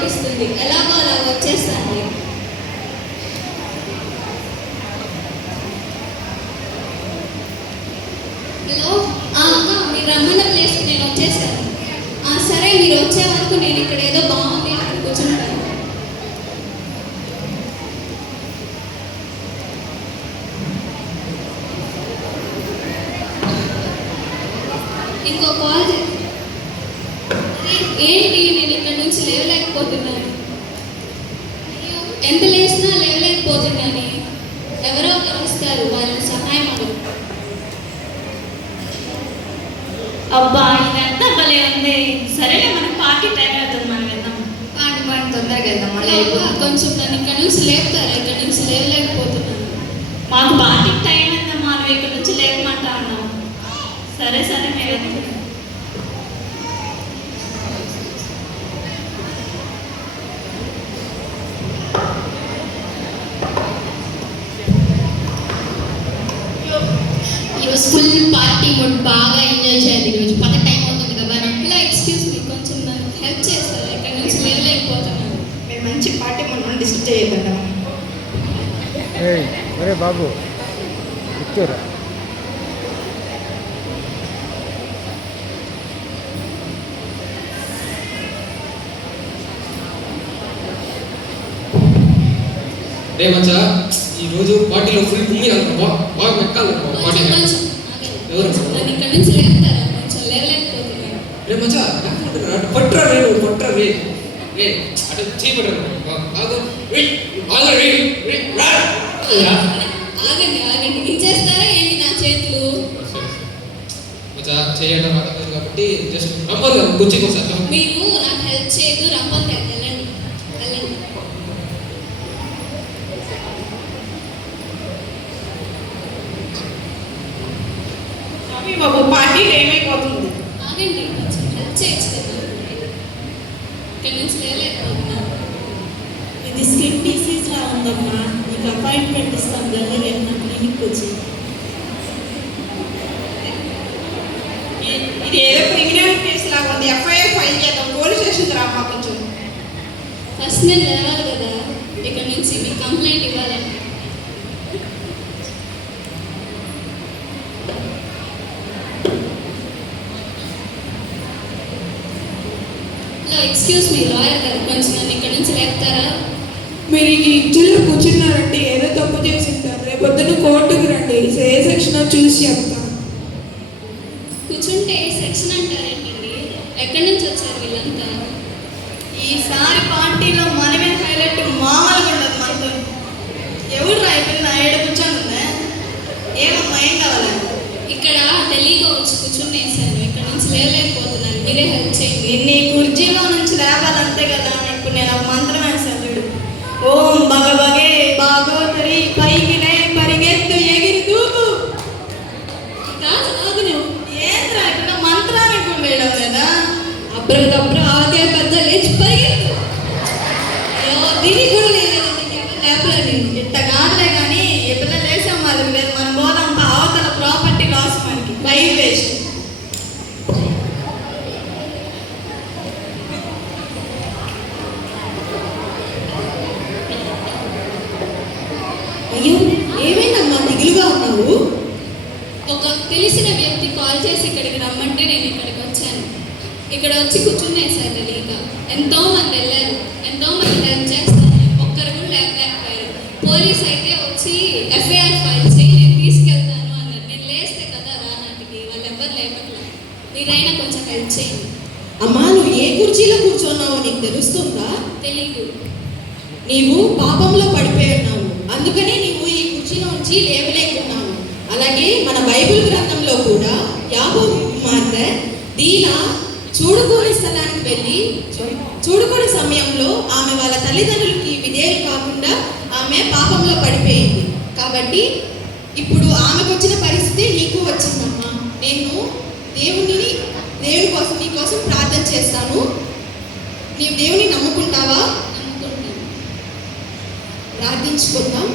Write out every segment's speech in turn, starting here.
అనిపిస్తుంది. ఎలాగో అలా వచ్చేస్తాను. హలో అక్క, మీరు రమ్మన్న ప్లేస్కి నేను వచ్చేసాను. సరే, మీరు వచ్చే వరకు నేను ఇక్కడ ఏదో బాగుంది అక్కడ కూర్చుంటాను. ఇంకో కాల్ ఏంటి, నేను ఇక్కడ నుంచి లేవలేకపోతున్నాను. ఎంత లేచినా లేవలేకపోతున్నాను. ఎవరో ఒకరు వస్తారు, వాళ్ళని సహాయం అవ్వదు. అబ్బా, ఇదంతా భలే ఉంది. సరేలే, మనం పార్టీ టైం అవుతుంది, మనం వెళ్దాం. పార్టీ తొందరగా వెళ్దాం. కొంచెం నన్ను ఇక్కడ నుంచి లేపుతారా? ఇక్కడ నుంచి లేవలేకపోతున్నాను. మాకు పార్టీ టైం అవుతుందమ్మా, నువ్వు ఇక్కడ నుంచి లేపమంటా ఉన్నావు. సరే సరే, మేము వెళ్తాం. ఈరోజు ఫుల్ పార్టీ మూడ్, బాగా ఎంజాయ్ చేయాలి. ఈరోజు పద టైం అవుతుంది కదా. ఇలా ఎక్స్క్యూజ్ మీ, కొంచెం నన్ను హెల్ప్ చేస్తారా? ఇక్కడ నుంచి లేవలేకపోతున్నాను. మేము మంచి పార్టీ మనం డిస్కస్ చేయగలం. అరే బాబు, ఇచ్చారా? రే మచ్చా, ఈరోజు పార్టీలో ఫుల్ కుమ్మి అనుకో, బాగా మెక్కాలి పార్టీ. నన్ను ఇక్కడ నుంచి లేపుతారా? కొంచెం లేవలేకపోతున్నాను. రే మచ్చా, పట్రా రే, పట్రా రే, రే అటు చేయబడ్డారు బాగా బాగా రే రే రా. ఆగండి ఆగండి, ఇచ్చేస్తారా ఏంటి నా చేతులు? మచ్చా, చేయడం అర్థం కాబట్టి జస్ట్ రమ్మరు కూర్చొని ఒకసారి. మీరు నాకు హెల్ప్ చేయదు, రమ్మంటే వెళ్ళండి వెళ్ళండి. బాబు, పార్టీ టైం అయిపోతుంది. ఆగండి, కొంచెం హెల్ప్ చేయొచ్చు కదా. ఇక్కడ నుంచి లేవలేకపోతున్నాను. ఇది స్కిన్ డిసీజ్ లా ఉందమ్మా. నీకు అపాయింట్మెంట్ ఇస్తాం కదా, రేపు నా క్లినిక్ వచ్చి. ఇది ఏదో క్రిమినల్ కేసు లాగా ఉంది. ఎఫ్ఐఆర్ ఫైల్ చేద్దాం. పోలీస్ స్టేషన్కి రామ్మా కొంచెం. ఫస్ట్ నేను లేవాలి కదా, ఇక్కడ నుంచి మీకు కంప్లైంట్ ఇవ్వాలండి. ఎక్స్క్యూజ్ మీ లాయర్ గారు, కొంచెం నన్ను ఇక్కడ నుంచి లేపుతారా? మీరు ఈ ఇచ్చులో కూర్చున్నారంటే ఏదో తప్పు చేసి ఉంటారు. రేపు పొద్దున్న కోర్టుకు రండి, ఏ సెక్షన్ చూసి చెప్తాను. కూర్చుంటే సెక్షన్ అంటారేంటండి? ఎక్కడి నుంచి వచ్చారు వీళ్ళంతా? ఈసారి పార్టీలో మనమే హైలైట్, మామూలుగా ఉండదు మనతో. ఎవరు రాయిపోయి నా ఏడు కూర్చొని ఉందా? ఏమమ్మా, ఏం కావాలి? ఇక్కడ తెలియక వచ్చి కూర్చుని వేసాను. ఇక్కడ నుంచి లేవలేకపోతున్నాను, మీరే హెల్ప్ చేయండి. నీ కుర్చీలో నుంచి లేవాలంతే కదా. ఇప్పుడు నేను ఒక మంత్రం వేసాను చూడు. ఓం భగవగే భాగవతరి పైకి లే పరిగెత్తు ఎగిరి దూకు. ఏంద్రా ఇక్కడ మంత్రానికి ఉండేయడం లేదా? అప్పటికప్పుడు ఆగే పెద్ద లేచి పరిగెత్తు. దీనికి కూడా లేదు, లేపలేదు. ఇట్ట కాదులే కానీ ఎప్పుడైనా లేసాం మాదిరి లేదు. మన బోధంతా అవతల ప్రాపర్టీ లాస్, మనకి బైక్ వేస్ట్. అయ్యో, ఏమైందమ్మా దిగులుగా ఉన్నావు? ఒక తెలిసిన వ్యక్తి కాల్ చేసి ఇక్కడికి రమ్మంటే నేను ఇక్కడికి వచ్చాను. ఇక్కడ వచ్చి కూర్చునేసారు తెలియక. ఎంతో మంది వెళ్ళారు, ఎంతో మంది హెల్ప్ చేస్తారు, ఒక్కరు కూడా లేకపోయారు. పోలీస్ అయితే వచ్చి ఎఫ్ఐఆర్ ఫైల్ చేయి, నేను తీసుకెళ్తాను అన్నారు. నేను లేస్తే కదా రానాటికి, వాళ్ళు ఎవ్వరు లేపట్లేదు. మీరైనా కొంచెం హెల్ప్ చేయండి. అమ్మా, నువ్వు ఏ కుర్చీలో కూర్చున్నావో నీకు తెలుస్తుందా? తెలీదు. నీవు పాపంలో పడిపోయి ఉన్నావు, అందుకనే నీవు ఈ కుర్చీలో నుంచి లేవలేకున్నావు. అలాగే మన బైబిల్ గ్రంథంలో కూడా యాకోబు కుమార్తె దీనా చూడుకోని స్థలానికి వెళ్ళి చూడుకోని సమయంలో ఆమె వాళ్ళ తల్లిదండ్రులకి విధేయులు కాకుండా ఆమె పాపంలో పడిపోయింది. కాబట్టి ఇప్పుడు ఆమెకు వచ్చిన పరిస్థితి నీకు వచ్చిందమ్మా. నేను దేవుడి కోసం నీ కోసం ప్రార్థన చేస్తాను. నీవు దేవుని నమ్ముకుంటావా? అనుకుంటాను. ప్రార్థించుకుందాం.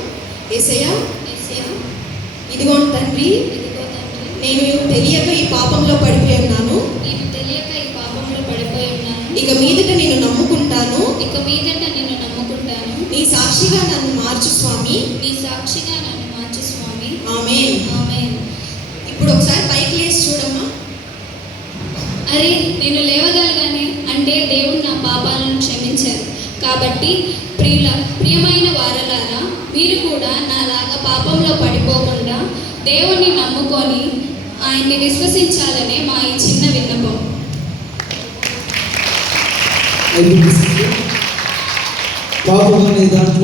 యేసయ్యా, ఇదిగోండి తండ్రి, నేను తెలియక ఈ పాపంలో పడిపోయి ఉన్నాను. నీకు తెలియక ఈ పాపంలో పడిపోయి ఉన్నాను. ఇక మీదట నేను నమ్ముకుంటాను. ఇక ఇక మీదట నిన్ను నమ్ముకుంటాను. నీ సాక్షిగా నన్ను మార్చు స్వామి. నీ సాక్షిగా నన్ను మార్చు స్వామి. ఆమేన్. ఆమేన్. ఇప్పుడు ఒకసారి పైకి లేచి చూడమ్మా. అరే నేను లేవగలగానే అంటే దేవుడు నా పాపాలను క్షమించారు. కాబట్టి ప్రియమైన వారలారా, మీరు కూడా నాలాగా పాపంలో పడిపోకుండా దేవుణ్ణి నమ్ముకొని ఆయన్ని విశ్వసించాలనే మా ఈ చిన్న విన్నపం. పాపం అనే దాంట్లో